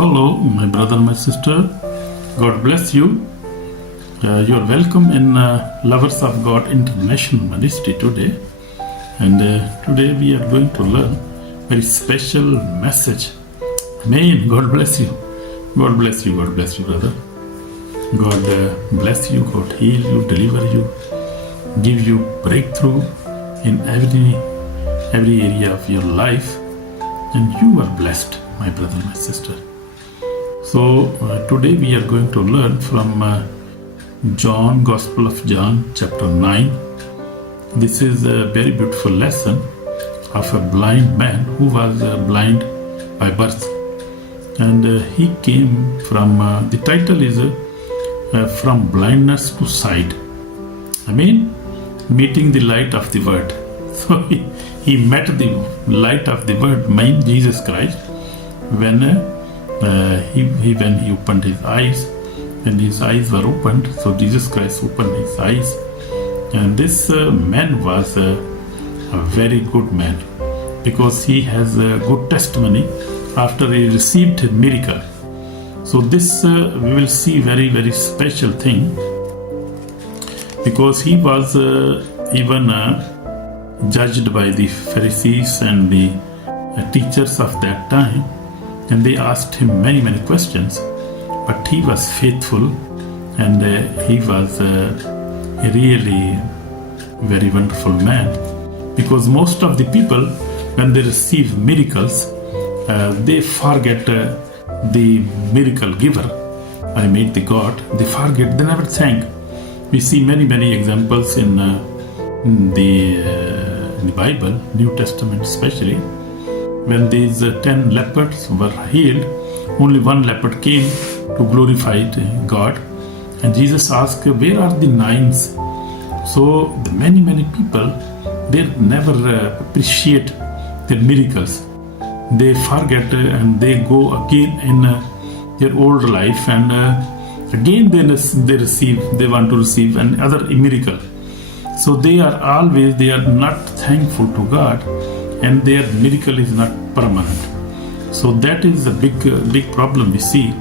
Hello, my brother, my sister. God bless you. You are welcome in Lovers of God International Ministry today. And today we are going to learn very special message. Amen. God bless you. God bless you. God bless you, brother. God bless you. God heal you, deliver you, give you breakthrough in every area of your life. And you are blessed, my brother, my sister. So today we are going to learn from John, Gospel of John, chapter 9. This is a very beautiful lesson of a blind man who was blind by birth. And he came from, the title is From Blindness to Sight. I mean, meeting the light of the Word. So he met the light of the Word, mean Jesus Christ, when he opened his eyes, and his eyes were opened. So Jesus Christ opened his eyes, and this man was a very good man, because he has a good testimony after he received a miracle. So this we will see very special thing, because he was even judged by the Pharisees and the teachers of that time, and they asked him many questions, but he was faithful, and he was a really very wonderful man. Because most of the people, when they receive miracles, they forget the miracle giver, I mean the God. They forget, they never thank. We see many examples in the Bible, New Testament especially. When these 10 lepers were healed, only one leper came to glorify God, and Jesus asked, where are the 9s? So the many people, they never appreciate their miracles. They forget and they go again in their old life, and again they want to receive another miracle. So they are not thankful to God, and their miracle is not permanent. So that is a big problem we see.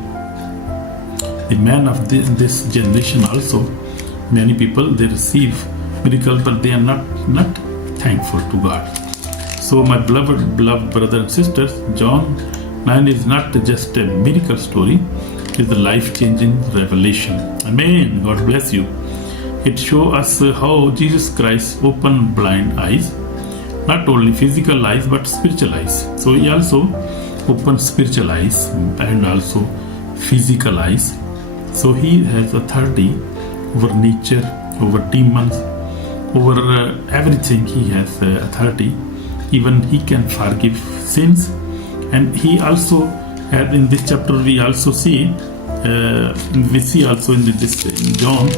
The man of this generation also, many people, they receive miracles, but they are not thankful to God. So my beloved brothers and sisters, John 9 is not just a miracle story, it is a life-changing revelation. Amen. God bless you. It shows us how Jesus Christ opened blind eyes, not only physical eyes but spiritual eyes. So he also opened spiritual eyes and also physical eyes. So he has authority over nature, over demons, over everything. He has authority. Even he can forgive sins. And he also had, in this chapter we also see, also in John,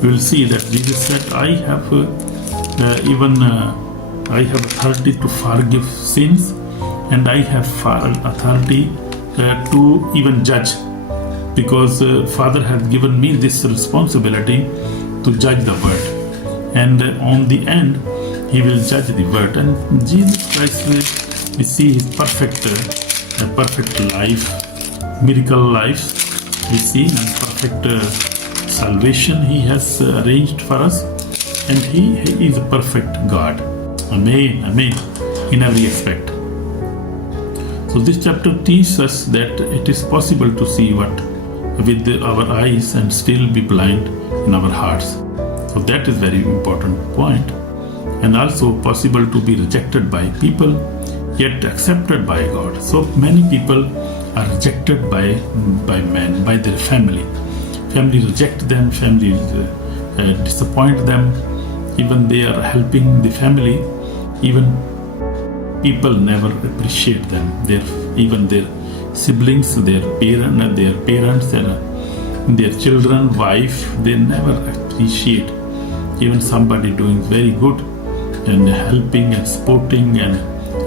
we will see that Jesus said, I have I have authority to forgive sins, and I have authority to even judge, because Father has given me this responsibility to judge the world, and on the end he will judge the world. And Jesus Christ, we see his perfect life, miracle life, we see, and perfect salvation he has arranged for us, and he is a perfect God. Amen, in every aspect. So this chapter teaches us that it is possible to see what with our eyes and still be blind in our hearts. So that is very important point. And also possible to be rejected by people, yet accepted by God. So many people are rejected by men, by their family. Family reject them, family disappoint them. Even they are helping the family, even people never appreciate them. Even their siblings, their parents, their children, wife, they never appreciate even somebody doing very good and helping and supporting and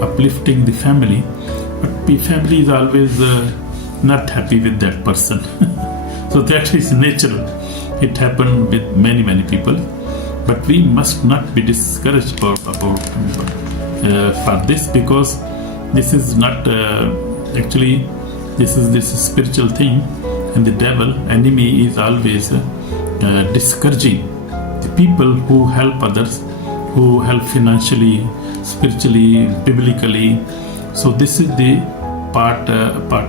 uplifting the family. But the family is always not happy with that person. So that is natural. It happened with many people. But we must not be discouraged about for this, because this is not actually This is this spiritual thing, and the devil, enemy, is always discouraging the people who help others, who help financially, spiritually, biblically. So this is the part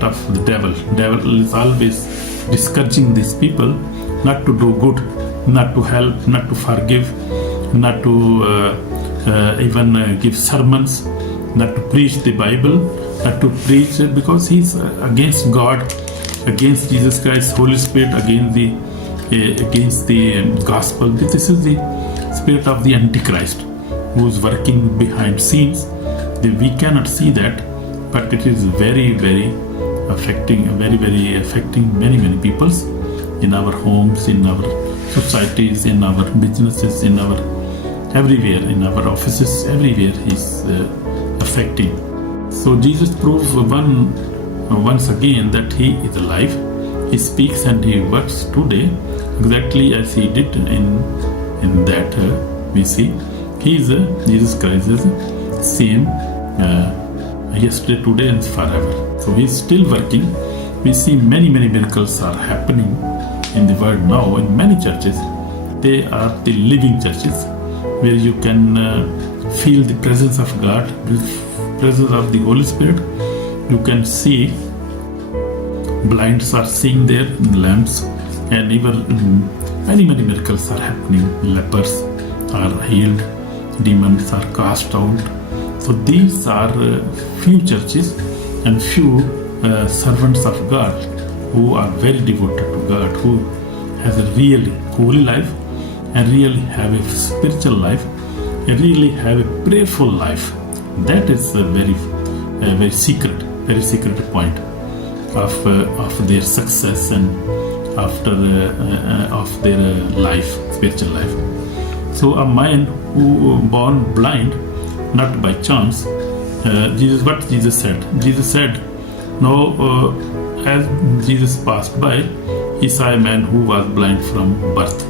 of the devil. Devil is always discouraging these people not to do good, not to help, not to forgive, not to even give sermons, not to preach the Bible, not to preach it, because he's against God, against Jesus Christ, Holy Spirit, against the gospel. This is the spirit of the Antichrist who is working behind scenes. We cannot see that, but it is very, very affecting many peoples in our homes, in our societies, in our businesses, in our everywhere, in our offices, everywhere is affecting. So Jesus proves once again that he is alive. He speaks and he works today exactly as he did in that we see. He is Jesus Christ is same yesterday, today, and forever. So he is still working. We see many miracles are happening in the world now in many churches. They are the living churches where you can feel the presence of God, the presence of the Holy Spirit. You can see blinds are seeing their lamps, and even many miracles are happening. Lepers are healed, demons are cast out. So these are few churches and few servants of God who are very devoted to God, who has a really holy life, and really have a spiritual life, and really have a prayerful life. That is a very secret point of their success and of their life, spiritual life. So a man who born blind, not by chance, what Jesus said? Jesus said, no, as Jesus passed by, he saw a man who was blind from birth.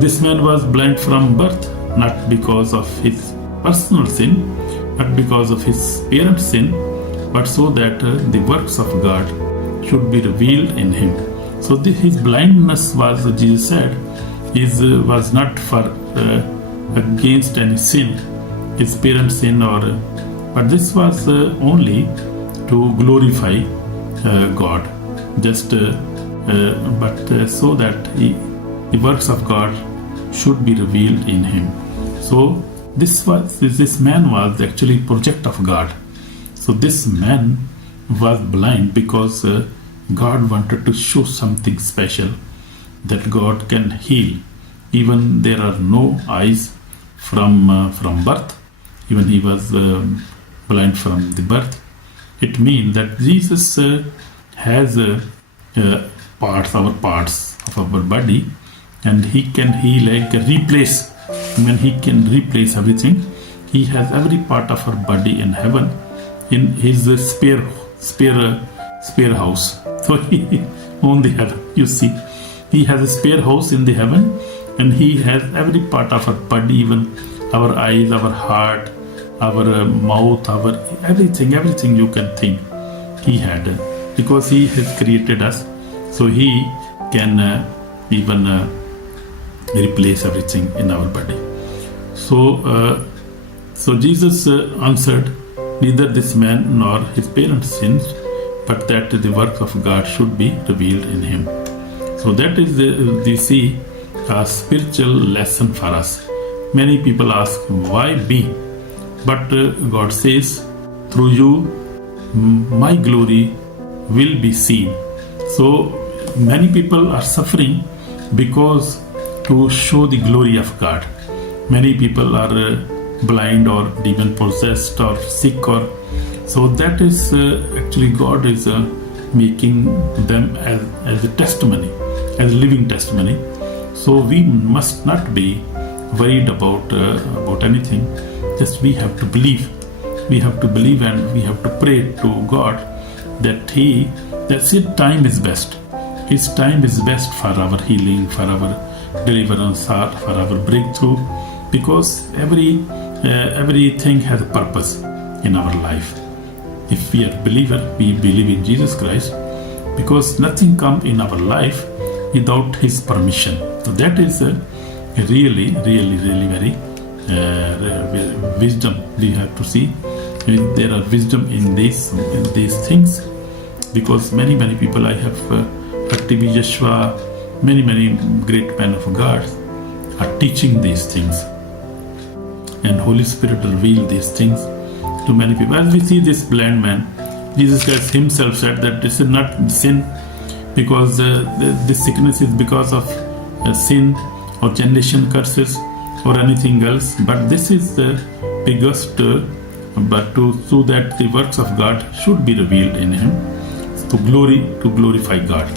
This man was blind from birth, not because of his personal sin, not because of his parents' sin, but so that the works of God should be revealed in him. So his blindness was, Jesus said, was not for against any sin, his parents' sin, but this was only to glorify God, just but so that the works of God should be revealed in him. So this man was actually project of God. So this man was blind because God wanted to show something special, that God can heal. Even there are no eyes from birth. Even he was blind from the birth. It means that Jesus has parts of our body, and he can replace. When he can replace everything, he has every part of our body in heaven, in his spare house. So he on the heaven, you see, he has a spare house in the heaven, and he has every part of our body, even our eyes, our heart, our mouth, our everything you can think. He had, because he has created us, so he can even replace everything in our body. So Jesus answered, neither this man nor his parents sinned, but that the works of God should be revealed in him. So that is we see a spiritual lesson for us. Many people ask, why me? But God says, through you my glory will be seen. So many people are suffering because to show the glory of God. Many people are blind or demon possessed or sick, or so that is actually God is making them as a testimony, as a living testimony. So we must not be worried about anything. Just we have to believe. We have to believe, and we have to pray to God that His time is best. His time is best for our healing, for our deliverance, for our breakthrough, because everything has a purpose in our life. if we are believer, we believe in Jesus Christ, because nothing comes in our life without His permission. So that is a really very wisdom we have to see. There are wisdom in these things, because many people I have heard TV Yeshua, many great men of God are teaching these things, and Holy Spirit reveal these things to many people. As we see this blind man, Jesus Christ Himself said that this is not sin, because this sickness is because of sin or generation curses or anything else, but this is the biggest, but so that the works of God should be revealed in him, to glorify God.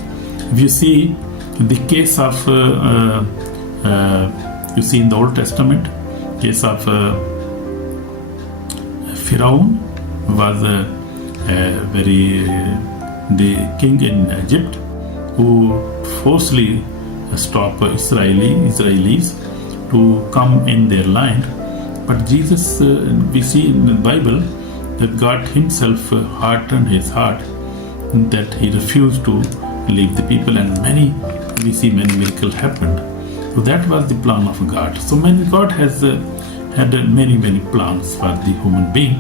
If you see the case of you see in the Old Testament, case of Pharaoh was the king in Egypt, who forcibly stopped Israelis to come in their land. But Jesus, we see in the Bible that God Himself hardened His heart, that He refused to leave the people, and we see many miracles happened. So that was the plan of God. So God has had many plans for the human being.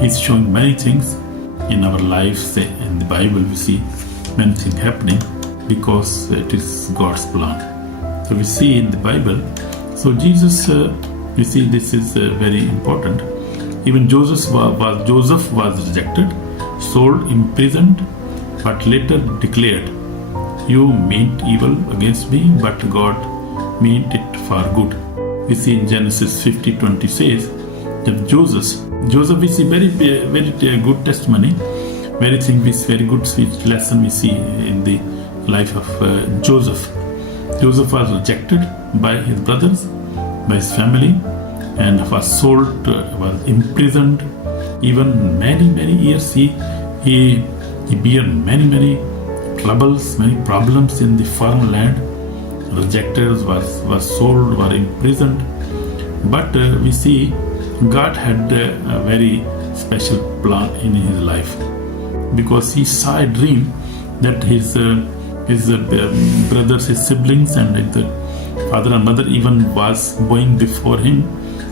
He's showing many things in our lives. In the Bible we see many things happening because it is God's plan. So we see in the Bible. So Jesus, we see this is very important. Even Joseph was rejected, sold, imprisoned, but later declared, "You meant evil against me, but God meant it for good." We see in Genesis 50:20 says that Joseph we see very good testimony, very good sweet lesson we see in the life of Joseph. Joseph was rejected by his brothers, by his family, and was sold, was imprisoned. Even many years he bear many troubles, many problems in the foreign land. Rejected, was sold, were imprisoned. But we see God had a very special plan in his life, because he saw a dream that his brothers, his siblings, and the father and mother even was going before him,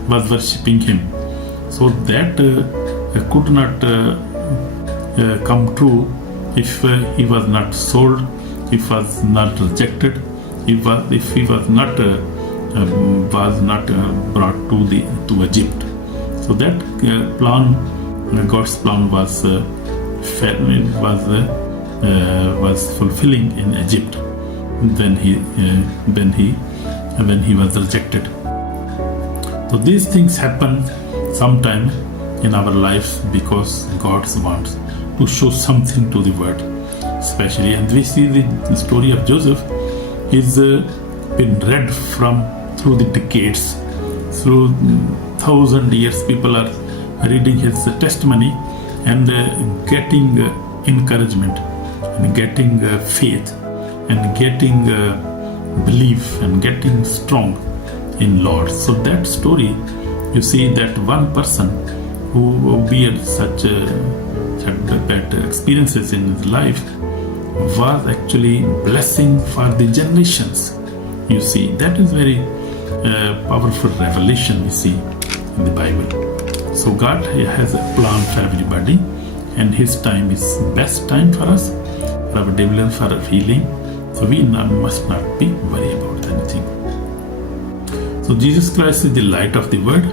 was worshipping him. So that could not come true if he was not sold, if he was not rejected, if he was not brought to Egypt. So that plan, God's plan was fulfilling in Egypt when he was rejected. So these things happen sometime in our lives because God wants to show something to the world, especially. And we see the story of Joseph is been read through the decades, through 1,000 years. People are reading his testimony and getting encouragement, and getting faith, and getting belief, and getting strong in Lord. So that story, you see that one person who bear such bad experiences in his life was actually blessing for the generations. You see, that is very powerful revelation we see in the Bible. So God has a plan for everybody, and His time is best time for us, for our deliverance, for our healing. So we must not be worried about anything. So Jesus Christ is the light of the world,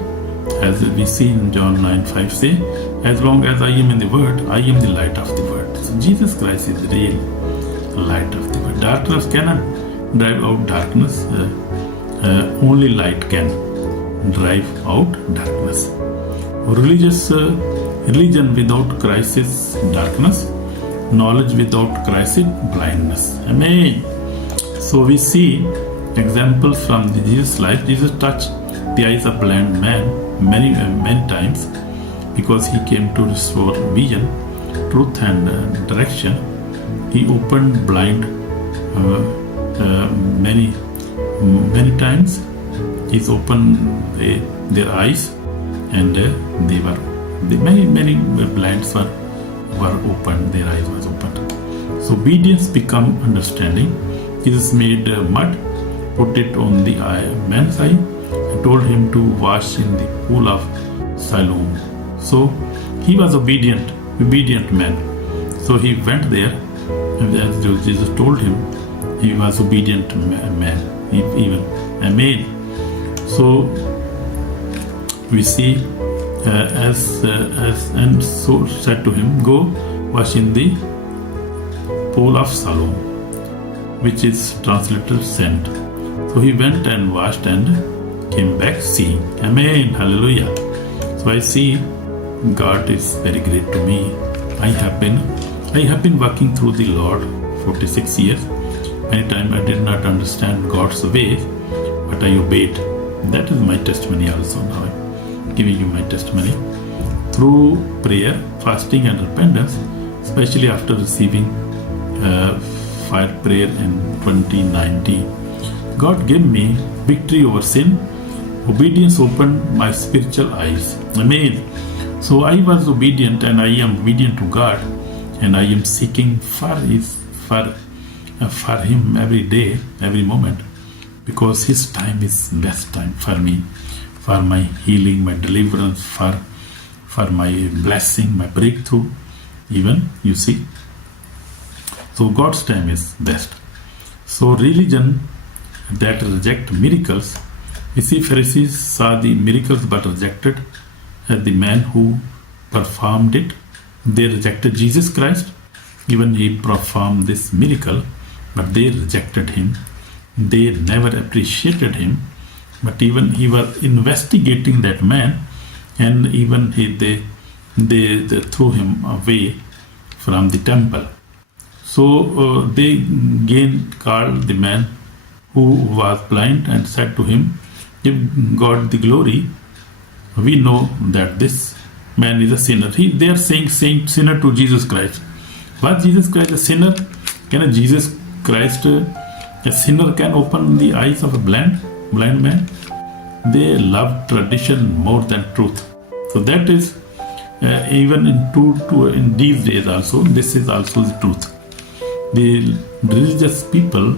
as we see in John 9:5 say, "As long as I am in the world, I am the light of the world." So Jesus Christ is the real light of the world. Darkness cannot drive out darkness. Only light can drive out darkness. Religion without Christ is darkness. Knowledge without Christ is blindness. Amen. So we see examples from Jesus' life. Jesus touched the eyes of blind man many times, because He came to restore vision, truth, and direction. He opened blind many times. He's opened their eyes, and many blinds were were opened, their eyes was opened. So obedience become understanding. Jesus made mud, put it on the man's eye, and told him to wash in the pool of Siloam. So he was obedient man. So he went there, and as Jesus told him, he was obedient man, even a man. So we see and so said to him, go wash in the pool of Siloam, which is translated sent. So he went and washed and came back seeing. Amen. Hallelujah. So I see God is very great to me. I have been working through the Lord 46 years. Many times I did not understand God's ways, but I obeyed. That is my testimony also. Now I'm giving you my testimony. Through prayer, fasting and repentance, especially after receiving fire prayer in 2019, God gave me victory over sin. Obedience opened my spiritual eyes. Amen. So I was obedient, and I am obedient to God, and I am seeking for Him every day, every moment, because His time is best time for me, for my healing, my deliverance, for my blessing, my breakthrough, even, you see. So God's time is best. So religion that reject miracles, you see, Pharisees saw the miracles but rejected the man who performed it. They rejected Jesus Christ. Even He performed this miracle, but they rejected Him. They never appreciated Him. But even He was investigating that man, and even they threw Him away from the temple. So they again called the man who was blind and said to him, give God the glory. We know that this man is a sinner. They are saying sinner to Jesus Christ. Was Jesus Christ a sinner? Can a Jesus Christ, a sinner, can open the eyes of a blind man? They love tradition more than truth. So that is even in these days also, this is also the truth. The religious people,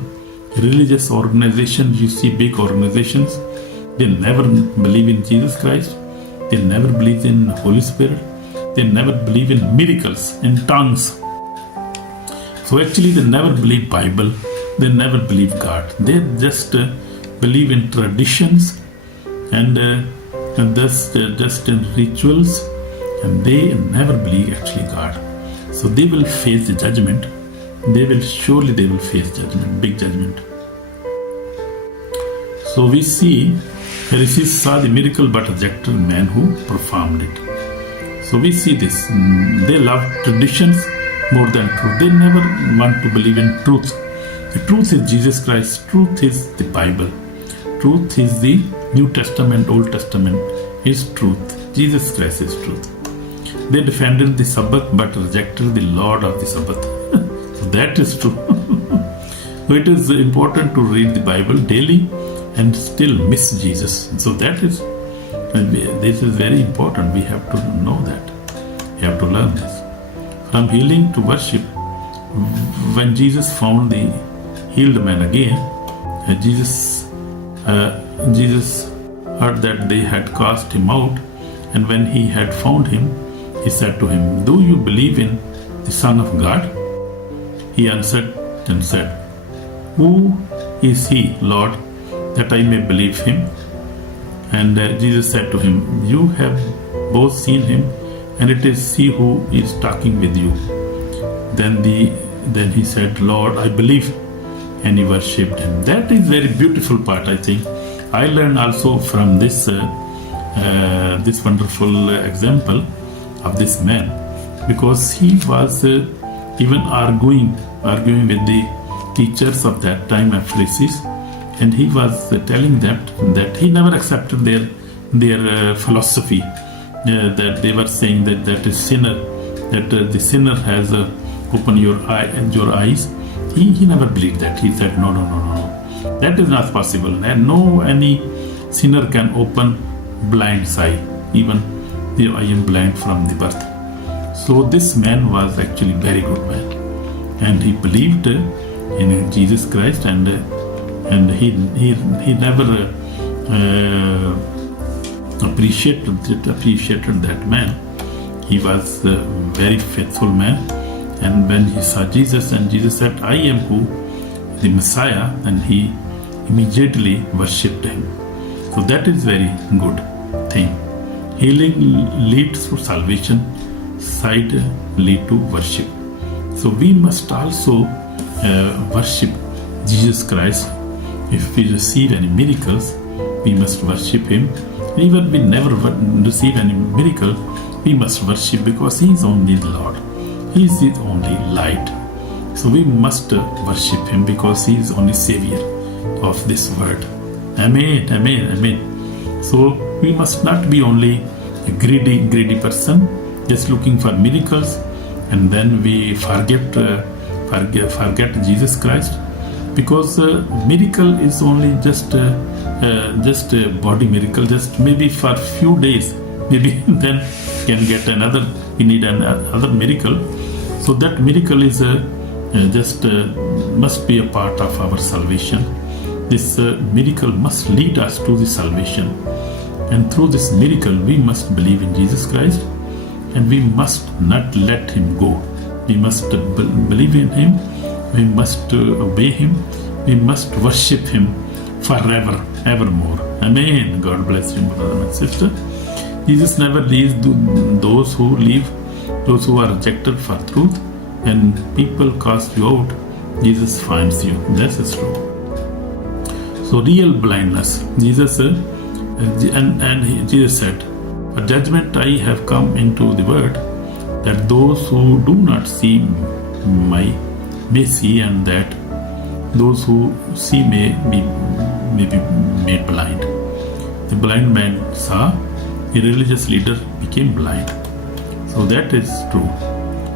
religious organizations, you see big organizations, they never believe in Jesus Christ. They never believe in Holy Spirit. They never believe in miracles, in tongues. So actually they never believe Bible. They never believe God. They just believe in traditions and just in rituals, and they never believe actually God. So they will face the judgment. They will face judgment, big judgment. So we see Pharisees saw the miracle but rejected the man who performed it. So we see this. They love traditions more than truth. They never want to believe in truth. The truth is Jesus Christ. Truth is the Bible. Truth is the New Testament, Old Testament is truth. Jesus Christ is truth. They defended the Sabbath but rejected the Lord of the Sabbath. So that is true. So it is important to read the Bible daily and still miss Jesus. So this is very important. We have to know that. We have to learn this. From healing to worship, when Jesus found the healed man again, Jesus heard that they had cast him out, and when he had found him, he said to him, do you believe in the Son of God? He answered and said, who is he, Lord, that I may believe him? And Jesus said to him, you have both seen him, and it is he who is talking with you. Then he said, Lord, I believe, and he worshipped him. That is very beautiful part, I think. I learned also from this wonderful example of this man, because he was even arguing with the teachers of that time of Pharisees, and he was telling that he never accepted their philosophy, that they were saying that is sinner, that the sinner has opened your eyes. He never believed that. He said, no, that is not possible, and any sinner can open blind eye. Even I am blind from the birth. So this man was actually very good man, and he believed in Jesus Christ, and he never appreciated that man. He was a very faithful man, and when he saw Jesus and Jesus said, "I am who, the Messiah," and he immediately worshipped him. So that is very good thing. Healing leads to salvation, sight lead to worship. So we must also worship Jesus Christ. If we receive any miracles, we must worship him. Even we never receive any miracle, we must worship, because he is only the Lord. He is the only light. So we must worship him, because he is only Savior of this world. Amen, amen, amen. So we must not be only a greedy person, just looking for miracles, and then we forget Jesus Christ, because miracle is only just a body miracle, just maybe for few days, maybe then can get another. We need another miracle. So that miracle is must be a part of our salvation. This miracle must lead us to the salvation, and through this miracle we must believe in Jesus Christ, and we must not let him go. We must believe in him, we must obey him, we must worship him forever, evermore. Amen. God bless you, brother and sister. Jesus never leaves those who are rejected for truth. When people cast you out, Jesus finds you. That is true. So real blindness. Jesus Jesus said, "For judgment I have come into the world, that those who do not see may see, and that those who see may be made blind." The blind man saw, the religious leader became blind. So that is true.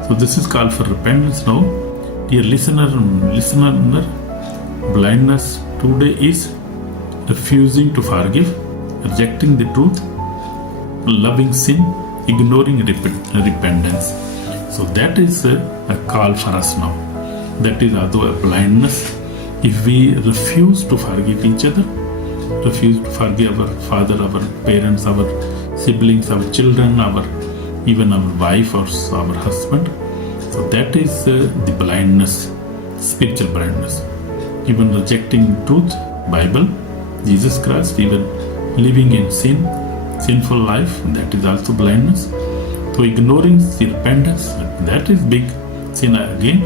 So this is called for repentance now. Dear listener, blindness today is refusing to forgive, rejecting the truth, loving sin, ignoring repentance. So that is a call for us now. That is although a blindness. If we refuse to forgive each other, refuse to forgive our father, our parents, our siblings, our children, even our wife or our husband, so that is the blindness, spiritual blindness. Even rejecting truth, Bible, Jesus Christ, even living in sinful life, that is also blindness. So ignoring the repentance, that is big sin again.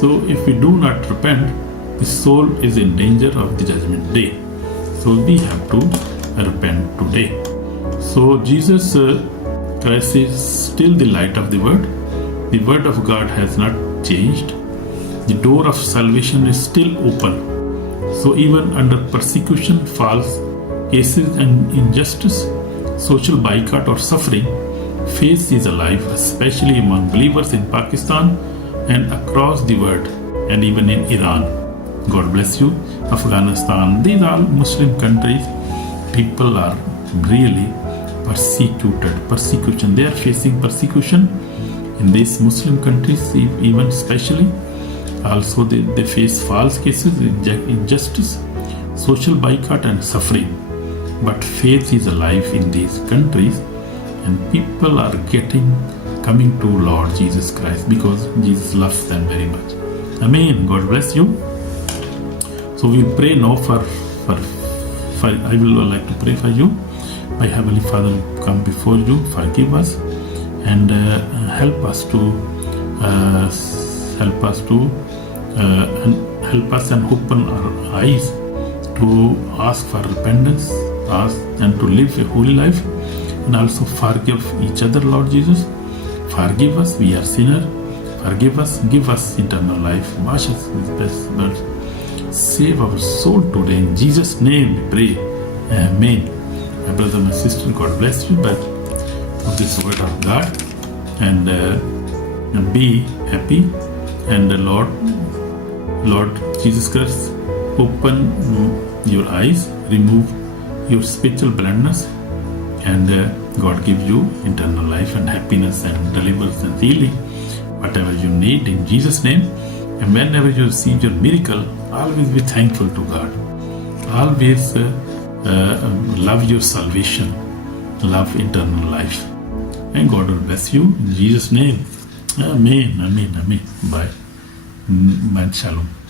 So if we do not repent, the soul is in danger of the judgment day. So we have to repent today. So Jesus Christ is still the light of the world. The word of God has not changed. The door of salvation is still open. So even under persecution, false cases and injustice, social boycott or suffering, faith is alive, especially among believers in Pakistan and across the world, and even in Iran. God bless you. Afghanistan, these are Muslim countries. People are really persecution. They are facing persecution in these Muslim countries, even especially. Also they face false cases, injustice, social boycott and suffering. But faith is alive in these countries, and people are coming to Lord Jesus Christ, because Jesus loves them very much. Amen. God bless you. So we pray now for I will like to pray for you. My Heavenly Father, we come before you, forgive us, and help us and open our eyes to ask for repentance, and to live a holy life, and also forgive each other. Lord Jesus, forgive us, we are sinners. Forgive us, give us eternal life, wash us with this blood, save our soul today. In Jesus' name we pray. Amen. My brother, my sister, God bless you by this word of God, and be happy. And the Lord Jesus Christ, open your eyes, remove your spiritual blindness, and God gives you eternal life and happiness and deliverance and healing, whatever you need in Jesus' name. And whenever you receive your miracle, always be thankful to God. Always love your salvation, love eternal life. And God will bless you in Jesus' name. Amen, amen, amen. Bye. Shalom.